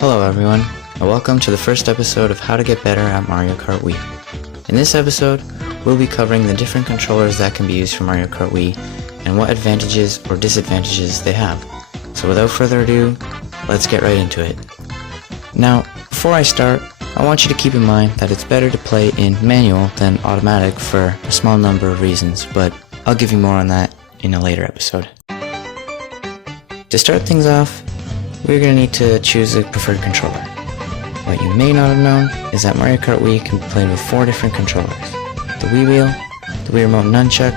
Hello everyone, and welcome to the first episode of How to Get Better at Mario Kart Wii. In this episode, we'll be covering the different controllers that can be used for Mario Kart Wii, and what advantages or disadvantages they have. So without further ado, let's get right into it. Now, before I start, I want you to keep in mind that it's better to play in manual than automatic for a small number of reasons, but I'll give you more on that in a later episode. To start things off, we're going to need to choose a preferred controller. What you may not have known is that Mario Kart Wii can be played with 4 different controllers: the Wii Wheel, the Wii Remote Nunchuck,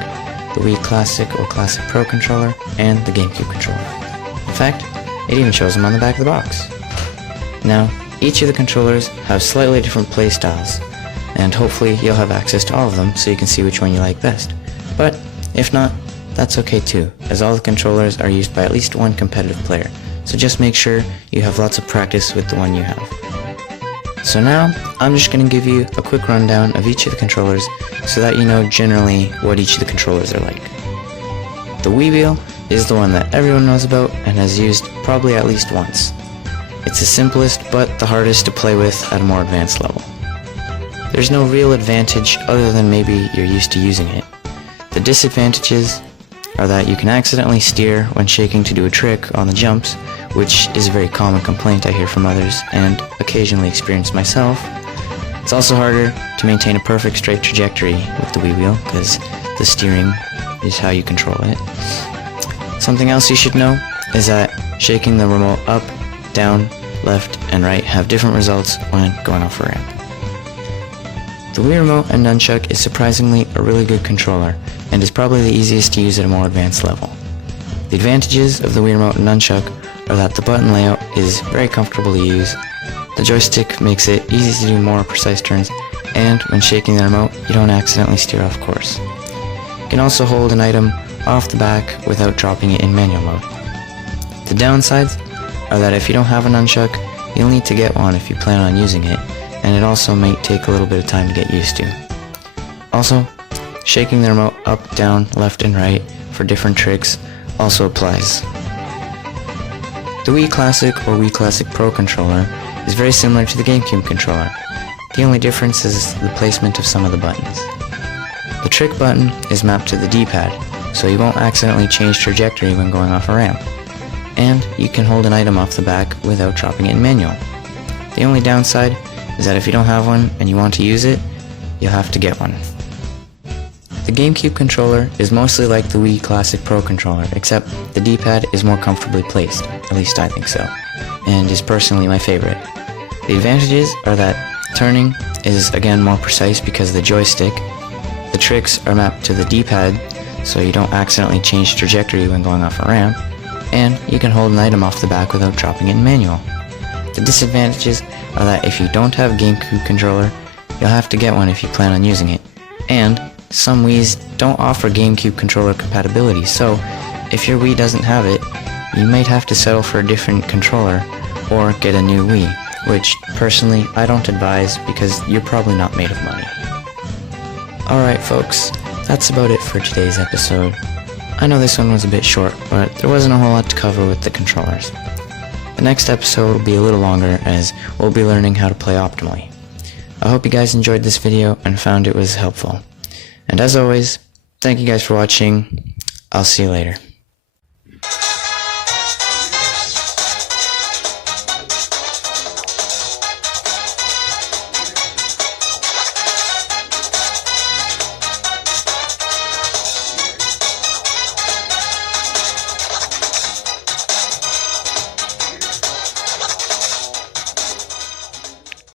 the Wii Classic or Classic Pro controller, and the GameCube Controller. In fact, it even shows them on the back of the box. Now, each of the controllers have slightly different play styles, and hopefully you'll have access to all of them so you can see which one you like best. But if not, that's okay too, as all the controllers are used by at least one competitive player, so just make sure you have lots of practice with the one you have. So now, I'm just going to give you a quick rundown of each of the controllers so that you know generally what each of the controllers are like. The Wii Wheel is the one that everyone knows about and has used probably at least once. It's the simplest but the hardest to play with at a more advanced level. There's no real advantage other than maybe you're used to using it. The disadvantages are that you can accidentally steer when shaking to do a trick on the jumps, which is a very common complaint I hear from others and occasionally experience myself. It's also harder to maintain a perfect straight trajectory with the Wii Wheel because the steering is how you control it. Something else you should know is that shaking the remote up, down, left, and right have different results when going off a ramp. The Wii Remote and Nunchuck is surprisingly a really good controller, and is probably the easiest to use at a more advanced level. The advantages of the Wii Remote and Nunchuck are that the button layout is very comfortable to use, the joystick makes it easy to do more precise turns, and when shaking the remote, you don't accidentally steer off course. You can also hold an item off the back without dropping it in manual mode. The downsides are that if you don't have a Nunchuck, you'll need to get one if you plan on using it, and it also may take a little bit of time to get used to. Also, shaking the remote up, down, left, and right for different tricks also applies. The Wii Classic or Wii Classic Pro controller is very similar to the GameCube controller. The only difference is the placement of some of the buttons. The trick button is mapped to the D-pad, so you won't accidentally change trajectory when going off a ramp. And you can hold an item off the back without dropping it in manual. The only downside is that if you don't have one and you want to use it, you'll have to get one. The GameCube controller is mostly like the Wii Classic Pro controller, except the D-pad is more comfortably placed, at least I think so, and is personally my favorite. The advantages are that turning is again more precise because of the joystick, the tricks are mapped to the D-pad so you don't accidentally change trajectory when going off a ramp, and you can hold an item off the back without dropping it in manual. The disadvantages are that if you don't have a GameCube controller, you'll have to get one if you plan on using it, and some Wiis don't offer GameCube controller compatibility, so if your Wii doesn't have it, you might have to settle for a different controller or get a new Wii, which personally I don't advise because you're probably not made of money. Alright folks, that's about it for today's episode. I know this one was a bit short, but there wasn't a whole lot to cover with the controllers. The next episode will be a little longer as we'll be learning how to play optimally. I hope you guys enjoyed this video and found it was helpful. And as always, thank you guys for watching. I'll see you later.